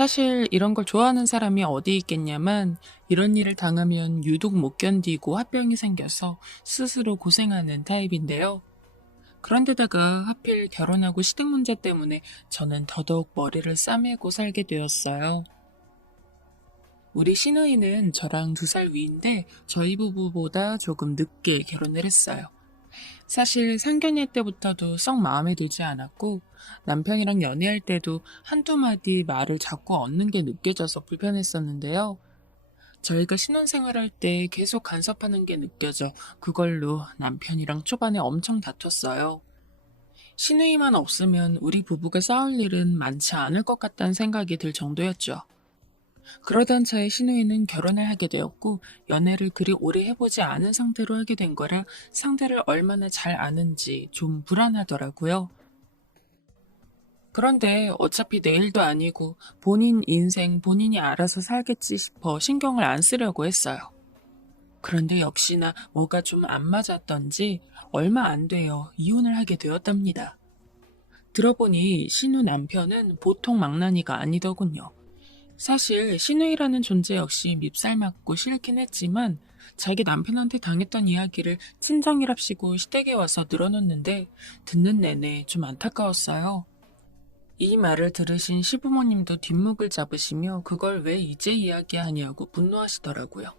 사실 이런 걸 좋아하는 사람이 어디 있겠냐만 이런 일을 당하면 유독 못 견디고 화병이 생겨서 스스로 고생하는 타입인데요. 그런데다가 하필 결혼하고 시댁 문제 때문에 저는 더더욱 머리를 싸매고 살게 되었어요. 우리 시누이는 저랑 2살 위인데 저희 부부보다 조금 늦게 결혼을 했어요. 사실 상견례 때부터도 썩 마음에 들지 않았고 남편이랑 연애할 때도 한두 마디 말을 자꾸 얻는 게 느껴져서 불편했었는데요. 저희가 신혼생활할 때 계속 간섭하는 게 느껴져 그걸로 남편이랑 초반에 엄청 다퉜어요. 시누이만 없으면 우리 부부가 싸울 일은 많지 않을 것 같다는 생각이 들 정도였죠. 그러던 차에 시누이는 결혼을 하게 되었고 연애를 그리 오래 해보지 않은 상태로 하게 된 거라 상대를 얼마나 잘 아는지 좀 불안하더라고요. 그런데 어차피 내일도 아니고 본인 인생 본인이 알아서 살겠지 싶어 신경을 안 쓰려고 했어요. 그런데 역시나 뭐가 좀 안 맞았던지 얼마 안 되어 이혼을 하게 되었답니다. 들어보니 신우 남편은 보통 망나니가 아니더군요. 사실 시누이라는 존재 역시 밉살맞고 싫긴 했지만 자기 남편한테 당했던 이야기를 친정이랍시고 시댁에 와서 늘어놓는데 듣는 내내 좀 안타까웠어요. 이 말을 들으신 시부모님도 뒷목을 잡으시며 그걸 왜 이제 이야기하냐고 분노하시더라고요.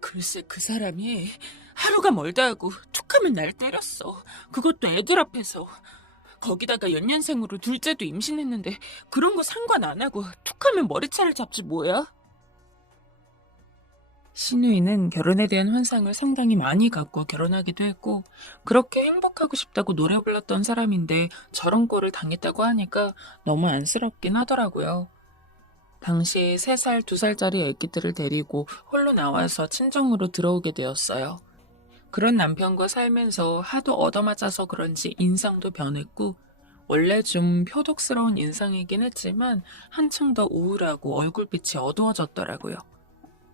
글쎄 그 사람이 하루가 멀다 하고 툭하면 날 때렸어. 그것도 애들 앞에서. 거기다가 연년생으로 둘째도 임신했는데 그런 거 상관 안 하고 툭하면 머리채를 잡지 뭐야? 신우이는 결혼에 대한 환상을 상당히 많이 갖고 결혼하기도 했고 그렇게 행복하고 싶다고 노래 불렀던 사람인데 저런 꼴을 당했다고 하니까 너무 안쓰럽긴 하더라고요. 당시에 3살, 2살짜리 아기들을 데리고 홀로 나와서 친정으로 들어오게 되었어요. 그런 남편과 살면서 하도 얻어맞아서 그런지 인상도 변했고 원래 좀 표독스러운 인상이긴 했지만 한층 더 우울하고 얼굴빛이 어두워졌더라고요.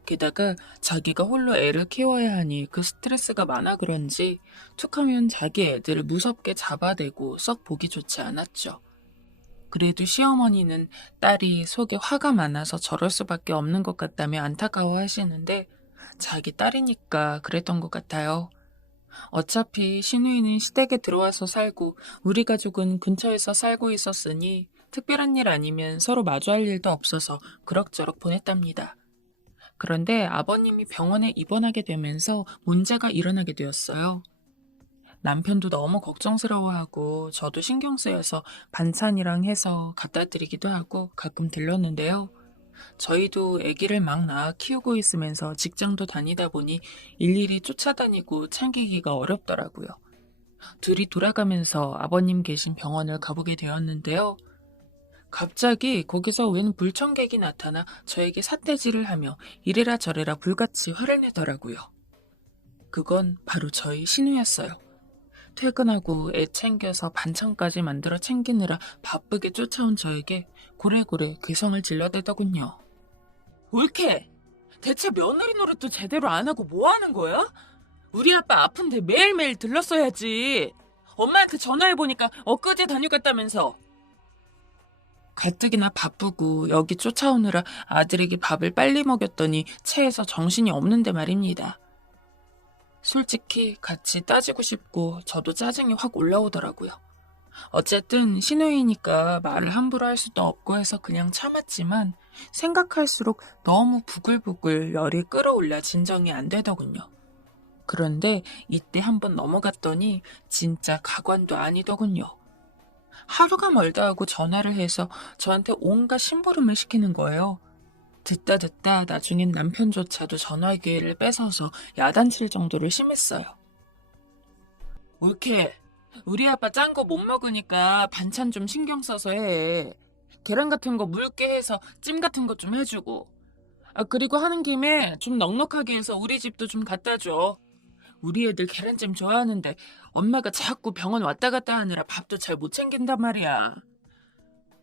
게다가 자기가 홀로 애를 키워야 하니 그 스트레스가 많아 그런지 툭하면 자기 애들을 무섭게 잡아대고 썩 보기 좋지 않았죠. 그래도 시어머니는 딸이 속에 화가 많아서 저럴 수밖에 없는 것 같다며 안타까워 하시는데 자기 딸이니까 그랬던 것 같아요. 어차피 시누이는 시댁에 들어와서 살고 우리 가족은 근처에서 살고 있었으니 특별한 일 아니면 서로 마주할 일도 없어서 그럭저럭 보냈답니다. 그런데 아버님이 병원에 입원하게 되면서 문제가 일어나게 되었어요. 남편도 너무 걱정스러워하고 저도 신경 쓰여서 반찬이랑 해서 갖다 드리기도 하고 가끔 들렀는데요. 저희도 아기를 막 낳아 키우고 있으면서 직장도 다니다 보니 일일이 쫓아다니고 챙기기가 어렵더라고요. 둘이 돌아가면서 아버님 계신 병원을 가보게 되었는데요. 갑자기 거기서 웬 불청객이 나타나 저에게 삿대질을 하며 이래라 저래라 불같이 화를 내더라고요. 그건 바로 저희 신우였어요. 퇴근하고 애 챙겨서 반찬까지 만들어 챙기느라 바쁘게 쫓아온 저에게 고래고래 괴성을 질러대더군요. 올케! 대체 며느리 노릇도 제대로 안 하고 뭐 하는 거야? 우리 아빠 아픈데 매일매일 들렀어야지. 엄마한테 전화해보니까 엊그제 다녀갔다면서. 가뜩이나 바쁘고 여기 쫓아오느라 아들에게 밥을 빨리 먹였더니 체해서 정신이 없는데 말입니다. 솔직히 같이 따지고 싶고 저도 짜증이 확 올라오더라고요. 어쨌든 시누이니까 말을 함부로 할 수도 없고 해서 그냥 참았지만 생각할수록 너무 부글부글 열이 끌어올라 진정이 안 되더군요. 그런데 이때 한번 넘어갔더니 진짜 가관도 아니더군요. 하루가 멀다 하고 전화를 해서 저한테 온갖 심부름을 시키는 거예요. 듣다 나중엔 남편조차도 전화 기회를 뺏어서 야단칠 정도로 심했어요. 올케, 우리 아빠 짠 거 못 먹으니까 반찬 좀 신경 써서 해. 계란 같은 거 묽게 해서 찜 같은 거 좀 해주고. 아, 그리고 하는 김에 좀 넉넉하게 해서 우리 집도 좀 갖다 줘. 우리 애들 계란찜 좋아하는데 엄마가 자꾸 병원 왔다 갔다 하느라 밥도 잘 못 챙긴단 말이야.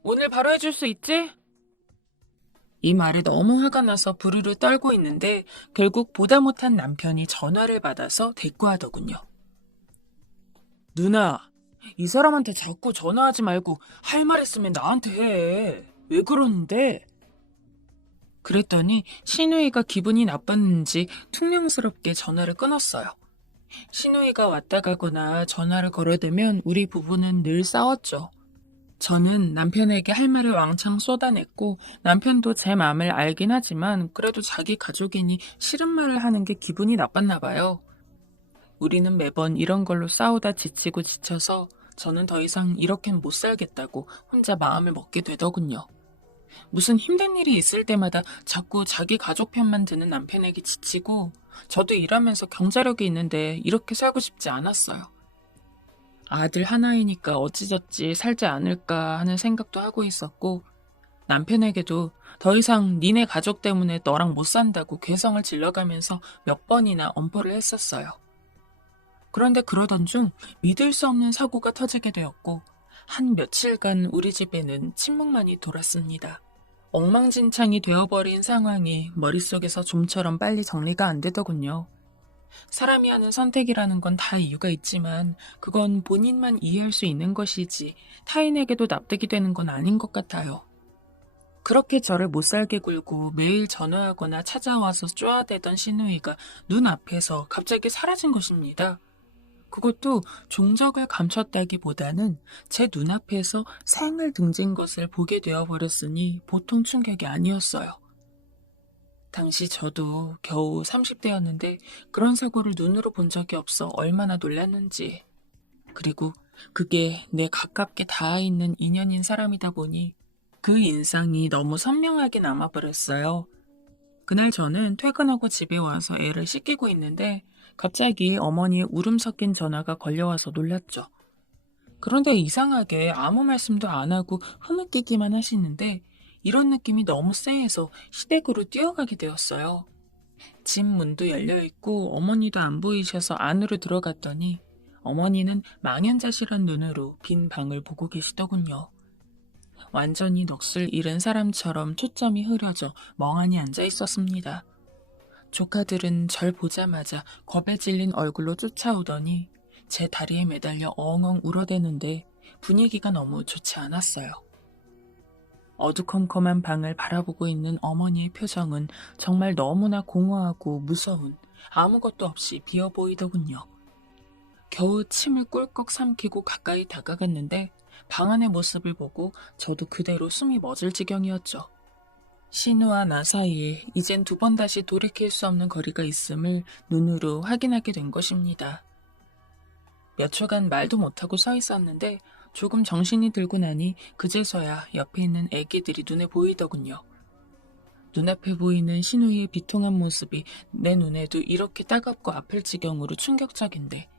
오늘 바로 해줄 수 있지? 이 말에 너무 화가 나서 부르르 떨고 있는데 결국 보다 못한 남편이 전화를 받아서 대꾸하더군요. 누나, 이 사람한테 자꾸 전화하지 말고 할 말 있으면 나한테 해. 왜 그러는데? 그랬더니 신우이가 기분이 나빴는지 퉁명스럽게 전화를 끊었어요. 신우이가 왔다 가거나 전화를 걸어대면 우리 부부는 늘 싸웠죠. 저는 남편에게 할 말을 왕창 쏟아냈고 남편도 제 마음을 알긴 하지만 그래도 자기 가족이니 싫은 말을 하는 게 기분이 나빴나 봐요. 우리는 매번 이런 걸로 싸우다 지치고 지쳐서 저는 더 이상 이렇게는 못 살겠다고 혼자 마음을 먹게 되더군요. 무슨 힘든 일이 있을 때마다 자꾸 자기 가족 편만 드는 남편에게 지치고 저도 일하면서 경제력이 있는데 이렇게 살고 싶지 않았어요. 아들 하나이니까 어찌저찌 살지 않을까 하는 생각도 하고 있었고 남편에게도 더 이상 니네 가족 때문에 너랑 못 산다고 괴성을 질러가면서 몇 번이나 엄포를 했었어요. 그런데 그러던 중 믿을 수 없는 사고가 터지게 되었고 한 며칠간 우리 집에는 침묵만이 돌았습니다. 엉망진창이 되어버린 상황이 머릿속에서 좀처럼 빨리 정리가 안 되더군요. 사람이 하는 선택이라는 건 다 이유가 있지만 그건 본인만 이해할 수 있는 것이지 타인에게도 납득이 되는 건 아닌 것 같아요. 그렇게 저를 못살게 굴고 매일 전화하거나 찾아와서 쪼아대던 시누이가 눈앞에서 갑자기 사라진 것입니다. 그것도 종적을 감췄다기보다는 제 눈앞에서 생을 등진 것을 보게 되어버렸으니 보통 충격이 아니었어요. 당시 저도 겨우 30대였는데 그런 사고를 눈으로 본 적이 없어 얼마나 놀랐는지. 그리고 그게 내 가깝게 닿아 있는 인연인 사람이다 보니 그 인상이 너무 선명하게 남아버렸어요. 그날 저는 퇴근하고 집에 와서 애를 씻기고 있는데 갑자기 어머니의 울음 섞인 전화가 걸려와서 놀랐죠. 그런데 이상하게 아무 말씀도 안 하고 흐느끼기만 하시는데 이런 느낌이 너무 쎄해서 시댁으로 뛰어가게 되었어요. 집 문도 열려있고 어머니도 안 보이셔서 안으로 들어갔더니 어머니는 망연자실한 눈으로 빈 방을 보고 계시더군요. 완전히 넋을 잃은 사람처럼 초점이 흐려져 멍하니 앉아 있었습니다. 조카들은 절 보자마자 겁에 질린 얼굴로 쫓아오더니 제 다리에 매달려 엉엉 울어대는데 분위기가 너무 좋지 않았어요. 어두컴컴한 방을 바라보고 있는 어머니의 표정은 정말 너무나 공허하고 무서운 아무것도 없이 비어 보이더군요. 겨우 침을 꿀꺽 삼키고 가까이 다가갔는데 방 안의 모습을 보고 저도 그대로 숨이 멎을 지경이었죠. 신우와 나 사이에 이젠 두 번 다시 돌이킬 수 없는 거리가 있음을 눈으로 확인하게 된 것입니다. 몇 초간 말도 못하고 서 있었는데 조금 정신이 들고 나니 그제서야 옆에 있는 애기들이 눈에 보이더군요. 눈앞에 보이는 신우의 비통한 모습이 내 눈에도 이렇게 따갑고 아플 지경으로 충격적인데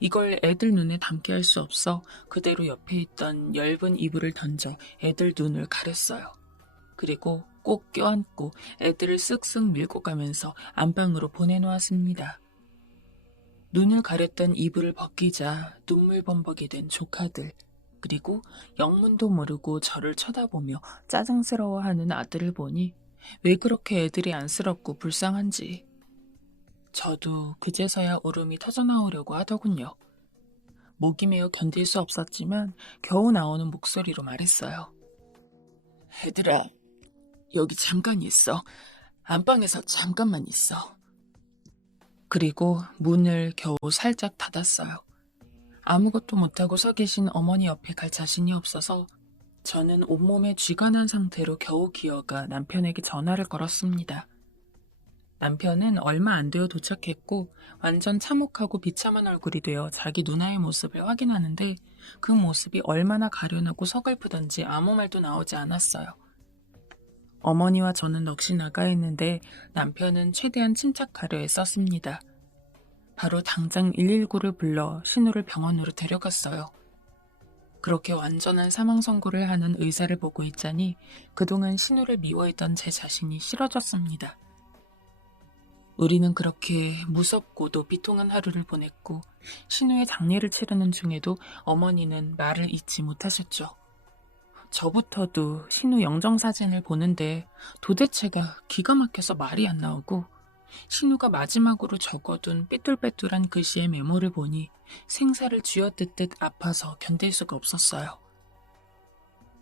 이걸 애들 눈에 담게 할 수 없어 그대로 옆에 있던 엷은 이불을 던져 애들 눈을 가렸어요. 그리고 꼭 껴안고 애들을 쓱쓱 밀고 가면서 안방으로 보내놓았습니다. 눈을 가렸던 이불을 벗기자 눈물범벅이 된 조카들, 그리고 영문도 모르고 저를 쳐다보며 짜증스러워하는 아들을 보니 왜 그렇게 애들이 안쓰럽고 불쌍한지 저도 그제서야 울음이 터져나오려고 하더군요. 목이 메어 견딜 수 없었지만 겨우 나오는 목소리로 말했어요. 애들아, 여기 잠깐 있어. 안방에서 잠깐만 있어. 그리고 문을 겨우 살짝 닫았어요. 아무것도 못하고 서 계신 어머니 옆에 갈 자신이 없어서 저는 온몸에 쥐가 난 상태로 겨우 기어가 남편에게 전화를 걸었습니다. 남편은 얼마 안 되어 도착했고 완전 참혹하고 비참한 얼굴이 되어 자기 누나의 모습을 확인하는데 그 모습이 얼마나 가련하고 서글프던지 아무 말도 나오지 않았어요. 어머니와 저는 넋이 나가 있는데 남편은 최대한 침착하려 애썼습니다. 바로 당장 119를 불러 신우를 병원으로 데려갔어요. 그렇게 완전한 사망 선고를 하는 의사를 보고 있자니 그동안 신우를 미워했던 제 자신이 싫어졌습니다. 우리는 그렇게 무섭고도 비통한 하루를 보냈고 신우의 장례를 치르는 중에도 어머니는 말을 잊지 못하셨죠. 저부터도 신우 영정사진을 보는데 도대체가 기가 막혀서 말이 안 나오고 신우가 마지막으로 적어둔 삐뚤빼뚤한 글씨의 메모를 보니 생사를 쥐어뜯듯 아파서 견딜 수가 없었어요.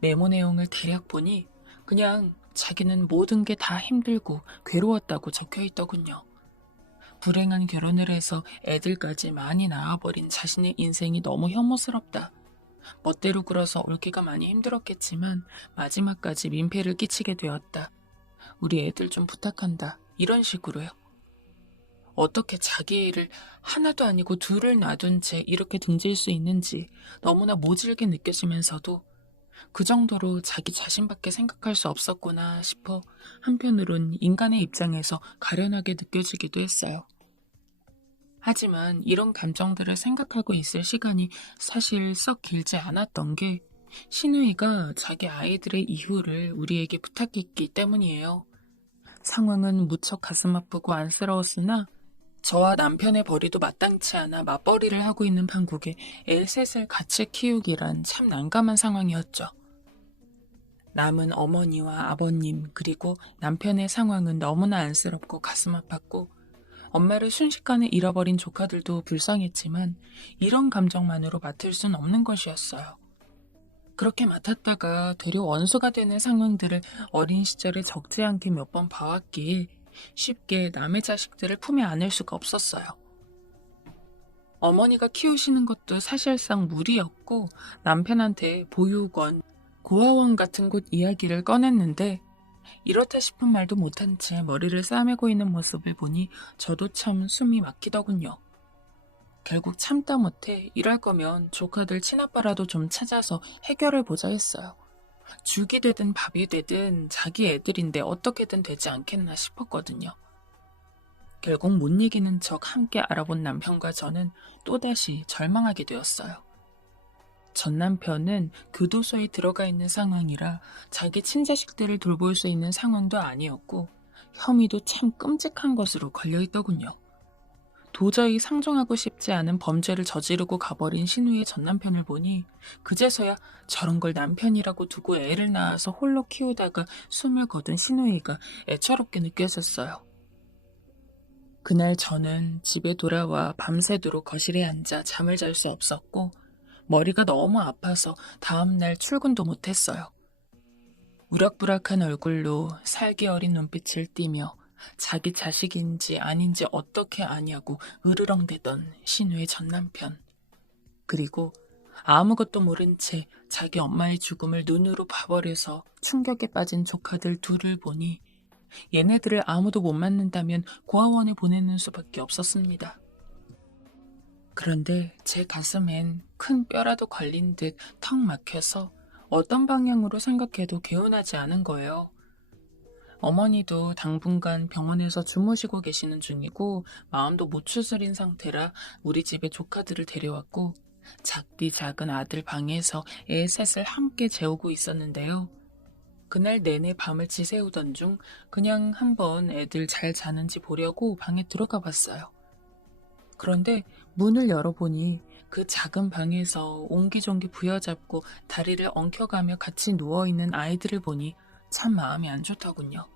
메모 내용을 대략 보니 그냥 자기는 모든 게 다 힘들고 괴로웠다고 적혀 있더군요. 불행한 결혼을 해서 애들까지 많이 낳아버린 자신의 인생이 너무 혐오스럽다. 멋대로 굴어서 옳기가 많이 힘들었겠지만 마지막까지 민폐를 끼치게 되었다. 우리 애들 좀 부탁한다. 이런 식으로요. 어떻게 자기 애를 하나도 아니고 둘을 놔둔 채 이렇게 등질 수 있는지 너무나 모질게 느껴지면서도 그 정도로 자기 자신밖에 생각할 수 없었구나 싶어 한편으론 인간의 입장에서 가련하게 느껴지기도 했어요. 하지만 이런 감정들을 생각하고 있을 시간이 사실 썩 길지 않았던 게 신우이가 자기 아이들의 이후를 우리에게 부탁했기 때문이에요. 상황은 무척 가슴 아프고 안쓰러웠으나 저와 남편의 벌이도 마땅치 않아 맞벌이를 하고 있는 판국에 애 셋을 같이 키우기란 참 난감한 상황이었죠. 남은 어머니와 아버님 그리고 남편의 상황은 너무나 안쓰럽고 가슴 아팠고 엄마를 순식간에 잃어버린 조카들도 불쌍했지만 이런 감정만으로 맡을 순 없는 것이었어요. 그렇게 맡았다가 되려 원수가 되는 상황들을 어린 시절에 적지 않게 몇 번 봐왔기에 쉽게 남의 자식들을 품에 안을 수가 없었어요. 어머니가 키우시는 것도 사실상 무리였고 남편한테 보육원, 고아원 같은 곳 이야기를 꺼냈는데 이렇다 싶은 말도 못한 채 머리를 싸매고 있는 모습을 보니 저도 참 숨이 막히더군요. 결국 참다 못해 이럴 거면 조카들 친아빠라도 좀 찾아서 해결을 보자 했어요. 죽이 되든 밥이 되든 자기 애들인데 어떻게든 되지 않겠나 싶었거든요. 결국 못 이기는 척 함께 알아본 남편과 저는 또다시 절망하게 되었어요. 전 남편은 교도소에 들어가 있는 상황이라 자기 친자식들을 돌볼 수 있는 상황도 아니었고 혐의도 참 끔찍한 것으로 걸려있더군요. 도저히 상종하고 싶지 않은 범죄를 저지르고 가버린 신우의 전 남편을 보니 그제서야 저런 걸 남편이라고 두고 애를 낳아서 홀로 키우다가 숨을 거둔 신우이가 애처롭게 느껴졌어요. 그날 저는 집에 돌아와 밤새도록 거실에 앉아 잠을 잘 수 없었고 머리가 너무 아파서 다음날 출근도 못했어요. 우락부락한 얼굴로 살기 어린 눈빛을 띠며 자기 자식인지 아닌지 어떻게 아냐고 으르렁대던 신우의 전 남편. 그리고 아무것도 모른 채 자기 엄마의 죽음을 눈으로 봐버려서 충격에 빠진 조카들 둘을 보니 얘네들을 아무도 못 만난다면 고아원에 보내는 수밖에 없었습니다. 그런데 제 가슴엔 큰 뼈라도 걸린 듯 턱 막혀서 어떤 방향으로 생각해도 개운하지 않은 거예요. 어머니도 당분간 병원에서 주무시고 계시는 중이고 마음도 못 추스린 상태라 우리 집에 조카들을 데려왔고 작디 작은 아들 방에서 애 셋을 함께 재우고 있었는데요. 그날 내내 밤을 지새우던 중 그냥 한번 애들 잘 자는지 보려고 방에 들어가 봤어요. 그런데 문을 열어보니 그 작은 방에서 옹기종기 부여잡고 다리를 엉켜가며 같이 누워있는 아이들을 보니 참 마음이 안 좋더군요.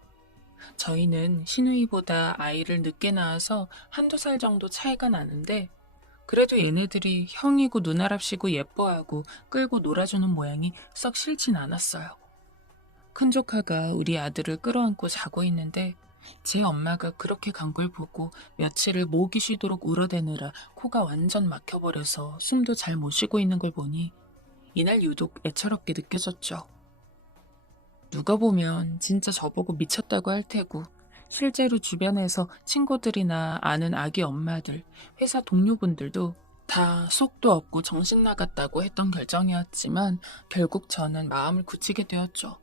저희는 신우이보다 아이를 늦게 낳아서 한두 살 정도 차이가 나는데 그래도 얘네들이 형이고 누나랍시고 예뻐하고 끌고 놀아주는 모양이 썩 싫진 않았어요. 큰 조카가 우리 아들을 끌어안고 자고 있는데 제 엄마가 그렇게 간 걸 보고 며칠을 목이 쉬도록 울어대느라 코가 완전 막혀버려서 숨도 잘 못 쉬고 있는 걸 보니 이날 유독 애처롭게 느껴졌죠. 누가 보면 진짜 저보고 미쳤다고 할 테고 실제로 주변에서 친구들이나 아는 아기 엄마들, 회사 동료분들도 다 속도 없고 정신 나갔다고 했던 결정이었지만 결국 저는 마음을 굳히게 되었죠.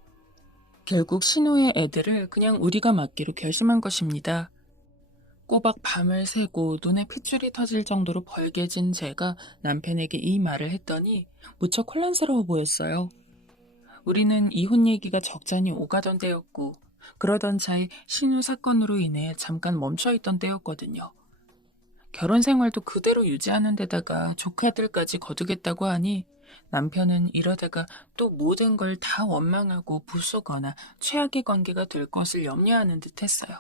결국 신우의 애들을 그냥 우리가 맡기로 결심한 것입니다. 꼬박 밤을 새고 눈에 핏줄이 터질 정도로 벌게진 제가 남편에게 이 말을 했더니 무척 혼란스러워 보였어요. 우리는 이혼 얘기가 적잖이 오가던 때였고 그러던 차에 신우 사건으로 인해 잠깐 멈춰있던 때였거든요. 결혼 생활도 그대로 유지하는 데다가 조카들까지 거두겠다고 하니 남편은 이러다가 또 모든 걸 다 원망하고 부수거나 최악의 관계가 될 것을 염려하는 듯 했어요.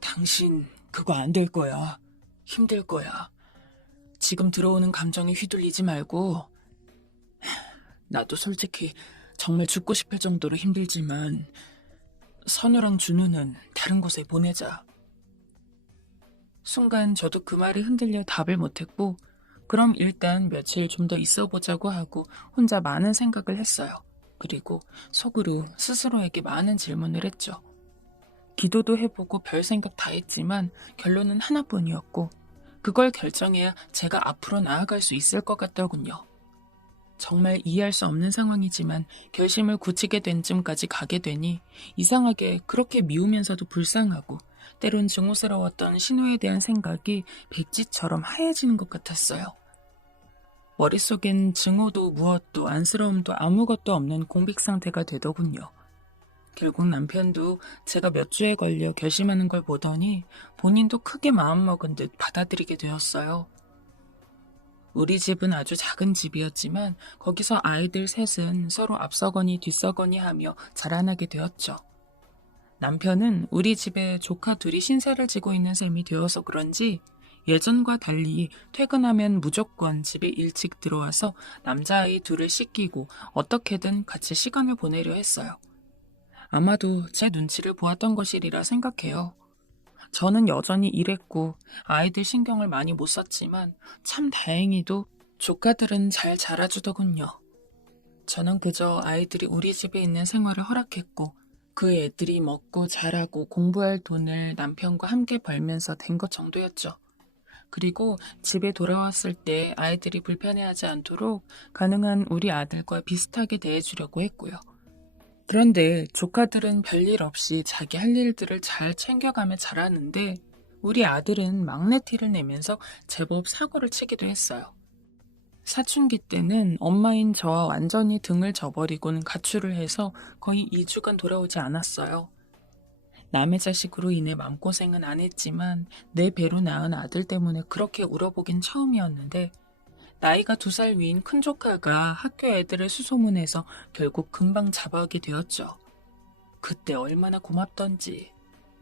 당신 그거 안 될 거야. 힘들 거야. 지금 들어오는 감정에 휘둘리지 말고 나도 솔직히 정말 죽고 싶을 정도로 힘들지만 선우랑 준우는 다른 곳에 보내자. 순간 저도 그 말에 흔들려 답을 못했고 그럼 일단 며칠 좀 더 있어 보자고 하고 혼자 많은 생각을 했어요. 그리고 속으로 스스로에게 많은 질문을 했죠. 기도도 해보고 별 생각 다 했지만 결론은 하나뿐이었고 그걸 결정해야 제가 앞으로 나아갈 수 있을 것 같더군요. 정말 이해할 수 없는 상황이지만 결심을 굳히게 된 쯤까지 가게 되니 이상하게 그렇게 미우면서도 불쌍하고 때론 증오스러웠던 신우에 대한 생각이 백지처럼 하얘지는 것 같았어요. 머릿속엔 증오도 무엇도 안쓰러움도 아무것도 없는 공백 상태가 되더군요. 결국 남편도 제가 몇 주에 걸려 결심하는 걸 보더니 본인도 크게 마음먹은 듯 받아들이게 되었어요. 우리 집은 아주 작은 집이었지만 거기서 아이들 셋은 서로 앞서거니 뒤서거니 하며 자라나게 되었죠. 남편은 우리 집에 조카 둘이 신세를 지고 있는 셈이 되어서 그런지 예전과 달리 퇴근하면 무조건 집에 일찍 들어와서 남자아이 둘을 씻기고 어떻게든 같이 시간을 보내려 했어요. 아마도 제 눈치를 보았던 것이리라 생각해요. 저는 여전히 일했고 아이들 신경을 많이 못 썼지만 참 다행히도 조카들은 잘 자라주더군요. 저는 그저 아이들이 우리 집에 있는 생활을 허락했고 그 애들이 먹고 자라고 공부할 돈을 남편과 함께 벌면서 된 것 정도였죠. 그리고 집에 돌아왔을 때 아이들이 불편해하지 않도록 가능한 우리 아들과 비슷하게 대해주려고 했고요. 그런데 조카들은 별일 없이 자기 할 일들을 잘 챙겨가며 자라는데 우리 아들은 막내 티를 내면서 제법 사고를 치기도 했어요. 사춘기 때는 엄마인 저와 완전히 등을 져버리곤 가출을 해서 거의 2주간 돌아오지 않았어요. 남의 자식으로 인해 마음고생은 안 했지만 내 배로 낳은 아들 때문에 그렇게 울어보긴 처음이었는데 나이가 2살 위인 큰 조카가 학교 애들을 수소문해서 결국 금방 잡아오게 되었죠. 그때 얼마나 고맙던지.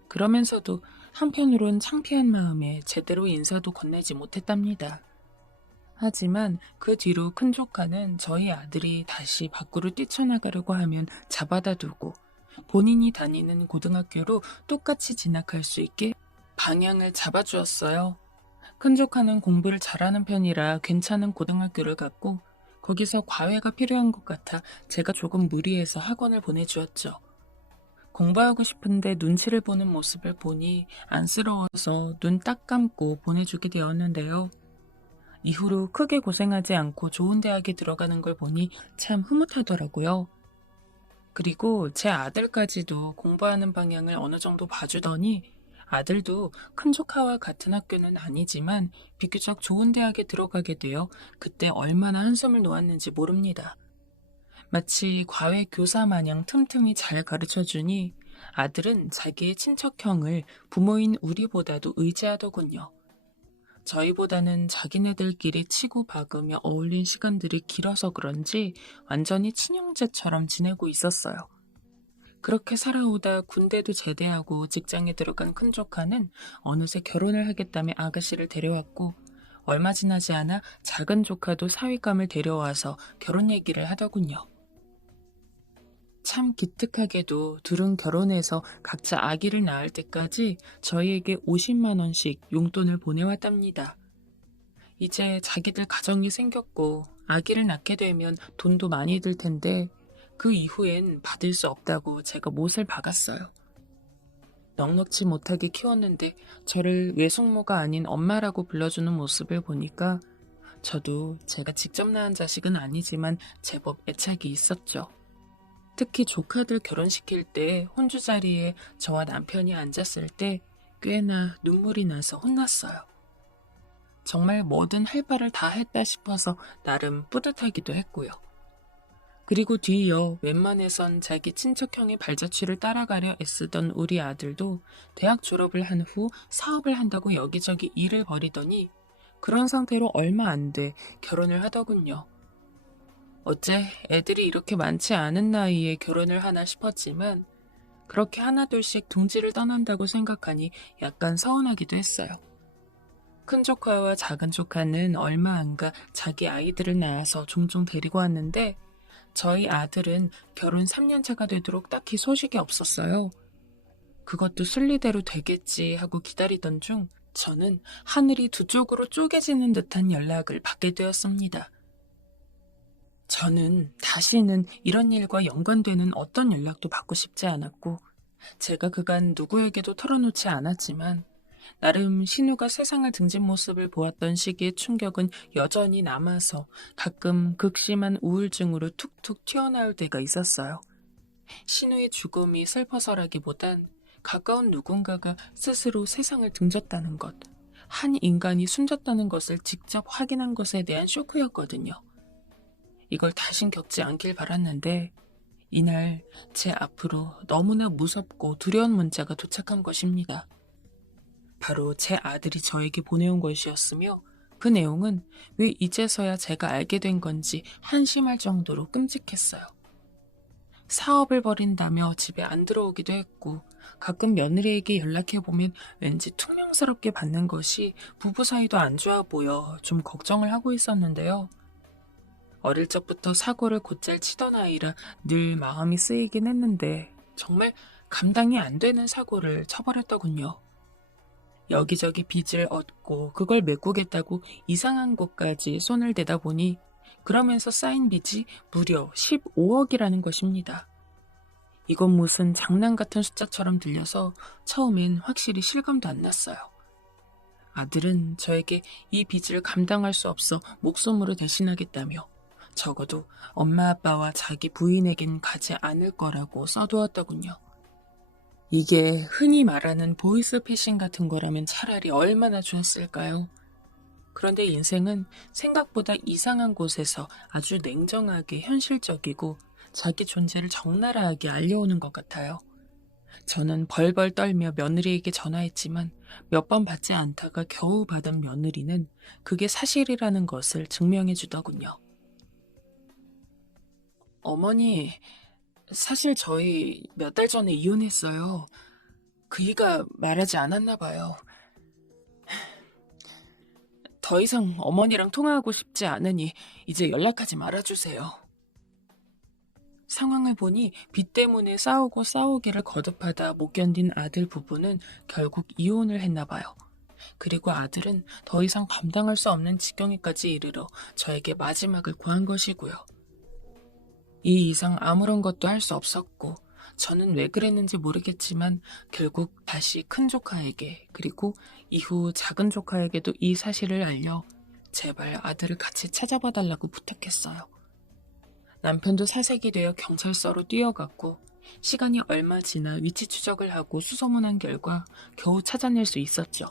그러면서도 한편으론 창피한 마음에 제대로 인사도 건네지 못했답니다. 하지만 그 뒤로 큰 조카는 저희 아들이 다시 밖으로 뛰쳐나가려고 하면 잡아다 두고 본인이 다니는 고등학교로 똑같이 진학할 수 있게 방향을 잡아주었어요. 큰 조카는 공부를 잘하는 편이라 괜찮은 고등학교를 갔고 거기서 과외가 필요한 것 같아 제가 조금 무리해서 학원을 보내주었죠. 공부하고 싶은데 눈치를 보는 모습을 보니 안쓰러워서 눈 딱 감고 보내주게 되었는데요. 이후로 크게 고생하지 않고 좋은 대학에 들어가는 걸 보니 참 흐뭇하더라고요. 그리고 제 아들까지도 공부하는 방향을 어느 정도 봐주더니 아들도 큰 조카와 같은 학교는 아니지만 비교적 좋은 대학에 들어가게 되어 그때 얼마나 한숨을 놓았는지 모릅니다. 마치 과외 교사 마냥 틈틈이 잘 가르쳐주니 아들은 자기의 친척형을 부모인 우리보다도 의지하더군요. 저희보다는 자기네들끼리 치고 박으며 어울린 시간들이 길어서 그런지 완전히 친형제처럼 지내고 있었어요. 그렇게 살아오다 군대도 제대하고 직장에 들어간 큰 조카는 어느새 결혼을 하겠다며 아가씨를 데려왔고 얼마 지나지 않아 작은 조카도 사위감을 데려와서 결혼 얘기를 하더군요. 참 기특하게도 둘은 결혼해서 각자 아기를 낳을 때까지 저희에게 50만 원씩 용돈을 보내왔답니다. 이제 자기들 가정이 생겼고 아기를 낳게 되면 돈도 많이 들 텐데 그 이후엔 받을 수 없다고 제가 못을 박았어요. 넉넉지 못하게 키웠는데 저를 외숙모가 아닌 엄마라고 불러주는 모습을 보니까 저도 제가 직접 낳은 자식은 아니지만 제법 애착이 있었죠. 특히 조카들 결혼시킬 때 혼주 자리에 저와 남편이 앉았을 때 꽤나 눈물이 나서 혼났어요. 정말 뭐든 할 바를 다 했다 싶어서 나름 뿌듯하기도 했고요. 그리고 뒤이어 웬만해선 자기 친척형의 발자취를 따라가려 애쓰던 우리 아들도 대학 졸업을 한 후 사업을 한다고 여기저기 일을 벌이더니 그런 상태로 얼마 안 돼 결혼을 하더군요. 어째 애들이 이렇게 많지 않은 나이에 결혼을 하나 싶었지만 그렇게 하나둘씩 둥지를 떠난다고 생각하니 약간 서운하기도 했어요. 큰 조카와 작은 조카는 얼마 안 가 자기 아이들을 낳아서 종종 데리고 왔는데 저희 아들은 결혼 3년 차가 되도록 딱히 소식이 없었어요. 그것도 순리대로 되겠지 하고 기다리던 중 저는 하늘이 두 쪽으로 쪼개지는 듯한 연락을 받게 되었습니다. 저는 다시는 이런 일과 연관되는 어떤 연락도 받고 싶지 않았고, 제가 그간 누구에게도 털어놓지 않았지만 나름 신우가 세상을 등진 모습을 보았던 시기의 충격은 여전히 남아서 가끔 극심한 우울증으로 툭툭 튀어나올 때가 있었어요. 신우의 죽음이 슬퍼서라기보단 가까운 누군가가 스스로 세상을 등졌다는 것, 한 인간이 숨졌다는 것을 직접 확인한 것에 대한 쇼크였거든요. 이걸 다신 겪지 않길 바랐는데 이날 제 앞으로 너무나 무섭고 두려운 문자가 도착한 것입니다. 바로 제 아들이 저에게 보내온 것이었으며 그 내용은 왜 이제서야 제가 알게 된 건지 한심할 정도로 끔찍했어요. 사업을 벌인다며 집에 안 들어오기도 했고 가끔 며느리에게 연락해보면 왠지 퉁명스럽게 받는 것이 부부 사이도 안 좋아 보여 좀 걱정을 하고 있었는데요. 어릴 적부터 사고를 곧잘 치던 아이라 늘 마음이 쓰이긴 했는데 정말 감당이 안 되는 사고를 쳐버렸더군요. 여기저기 빚을 얻고 그걸 메꾸겠다고 이상한 곳까지 손을 대다 보니 그러면서 쌓인 빚이 무려 15억이라는 것입니다. 이건 무슨 장난 같은 숫자처럼 들려서 처음엔 확실히 실감도 안 났어요. 아들은 저에게 이 빚을 감당할 수 없어 목숨으로 대신하겠다며 적어도 엄마 아빠와 자기 부인에겐 가지 않을 거라고 써두었더군요. 이게 흔히 말하는 보이스피싱 같은 거라면 차라리 얼마나 좋았을까요? 그런데 인생은 생각보다 이상한 곳에서 아주 냉정하게 현실적이고 자기 존재를 적나라하게 알려오는 것 같아요. 저는 벌벌 떨며 며느리에게 전화했지만 몇 번 받지 않다가 겨우 받은 며느리는 그게 사실이라는 것을 증명해 주더군요. 어머니, 사실 저희 몇 달 전에 이혼했어요. 그이가 말하지 않았나 봐요. 더 이상 어머니랑 통화하고 싶지 않으니 이제 연락하지 말아주세요. 상황을 보니 빚 때문에 싸우기를 거듭하다 못 견딘 아들 부부는 결국 이혼을 했나 봐요. 그리고 아들은 더 이상 감당할 수 없는 지경에까지 이르러 저에게 마지막을 구한 것이고요. 이 이상 아무런 것도 할 수 없었고 저는 왜 그랬는지 모르겠지만 결국 다시 큰 조카에게 그리고 이후 작은 조카에게도 이 사실을 알려 제발 아들을 같이 찾아봐 달라고 부탁했어요. 남편도 사색이 되어 경찰서로 뛰어갔고 시간이 얼마 지나 위치 추적을 하고 수소문한 결과 겨우 찾아낼 수 있었죠.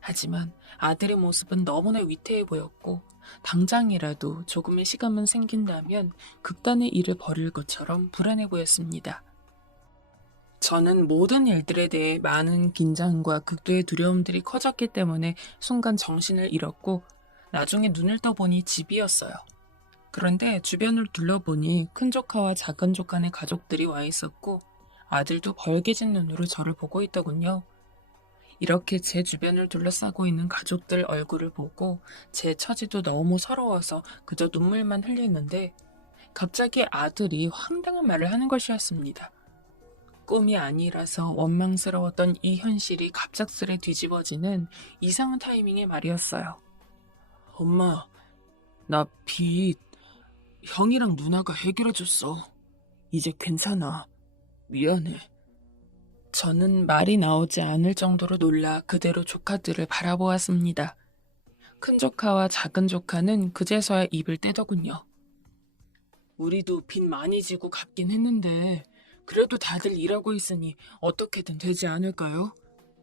하지만 아들의 모습은 너무나 위태해 보였고 당장이라도 조금의 시간만 생긴다면 극단의 일을 벌일 것처럼 불안해 보였습니다. 저는 모든 일들에 대해 많은 긴장과 극도의 두려움들이 커졌기 때문에 순간 정신을 잃었고 나중에 눈을 떠보니 집이었어요. 그런데 주변을 둘러보니 큰 조카와 작은 조카네 가족들이 와 있었고 아들도 벌개진 눈으로 저를 보고 있더군요. 이렇게 제 주변을 둘러싸고 있는 가족들 얼굴을 보고 제 처지도 너무 서러워서 그저 눈물만 흘리는데 갑자기 아들이 황당한 말을 하는 것이었습니다. 꿈이 아니라서 원망스러웠던 이 현실이 갑작스레 뒤집어지는 이상한 타이밍의 말이었어요. 엄마, 나 빚 형이랑 누나가 해결해줬어. 이제 괜찮아. 미안해. 저는 말이 나오지 않을 정도로 놀라 그대로 조카들을 바라보았습니다. 큰 조카와 작은 조카는 그제서야 입을 떼더군요. 우리도 빚 많이 지고 갚긴 했는데 그래도 다들 일하고 있으니 어떻게든 되지 않을까요?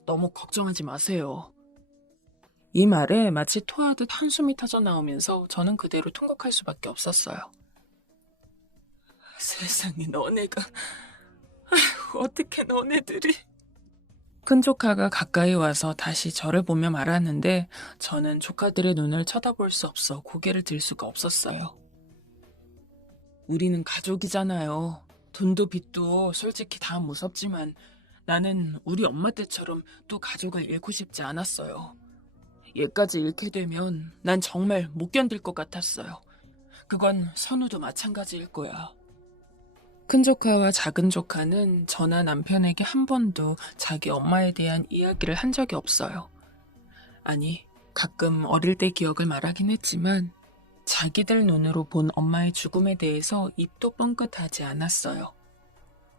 너무 걱정하지 마세요. 이 말에 마치 토하듯 한숨이 터져 나오면서 저는 그대로 통곡할 수밖에 없었어요. 세상에 너네가... 어떻게 너네들이... 큰 조카가 가까이 와서 다시 저를 보며 말하는데 저는 조카들의 눈을 쳐다볼 수 없어 고개를 들 수가 없었어요. 우리는 가족이잖아요. 돈도 빚도 솔직히 다 무섭지만 나는 우리 엄마 때처럼 또 가족을 잃고 싶지 않았어요. 얘까지 잃게 되면 난 정말 못 견딜 것 같았어요. 그건 선우도 마찬가지일 거야. 큰 조카와 작은 조카는 저나 남편에게 한 번도 자기 엄마에 대한 이야기를 한 적이 없어요. 아니, 가끔 어릴 때 기억을 말하긴 했지만 자기들 눈으로 본 엄마의 죽음에 대해서 입도 뻥끗하지 않았어요.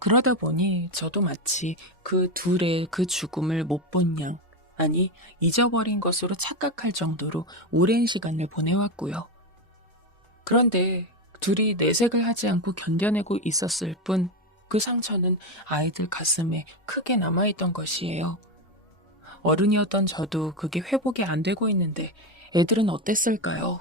그러다 보니 저도 마치 그 둘의 그 죽음을 못 본 양, 아니 잊어버린 것으로 착각할 정도로 오랜 시간을 보내왔고요. 그런데 둘이 내색을 하지 않고 견뎌내고 있었을 뿐 그 상처는 아이들 가슴에 크게 남아있던 것이에요. 어른이었던 저도 그게 회복이 안 되고 있는데 애들은 어땠을까요?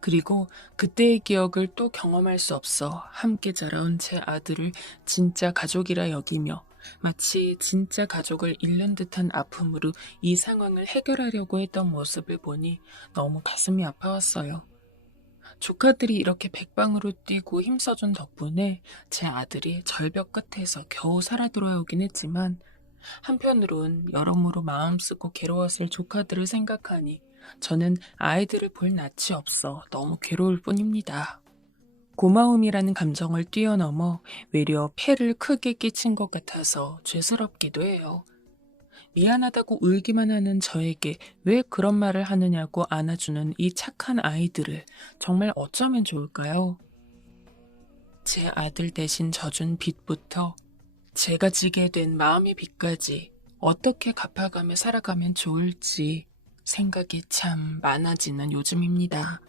그리고 그때의 기억을 또 경험할 수 없어 함께 자라온 제 아들을 진짜 가족이라 여기며 마치 진짜 가족을 잃는 듯한 아픔으로 이 상황을 해결하려고 했던 모습을 보니 너무 가슴이 아파왔어요. 조카들이 이렇게 백방으로 뛰고 힘써준 덕분에 제 아들이 절벽 끝에서 겨우 살아 돌아오긴 했지만 한편으론 여러모로 마음 쓰고 괴로웠을 조카들을 생각하니 저는 아이들을 볼 낯이 없어 너무 괴로울 뿐입니다. 고마움이라는 감정을 뛰어넘어 외려 폐를 크게 끼친 것 같아서 죄스럽기도 해요. 미안하다고 울기만 하는 저에게 왜 그런 말을 하느냐고 안아주는 이 착한 아이들을 정말 어쩌면 좋을까요? 제 아들 대신 져준 빚부터 제가 지게 된 마음의 빚까지 어떻게 갚아가며 살아가면 좋을지 생각이 참 많아지는 요즘입니다.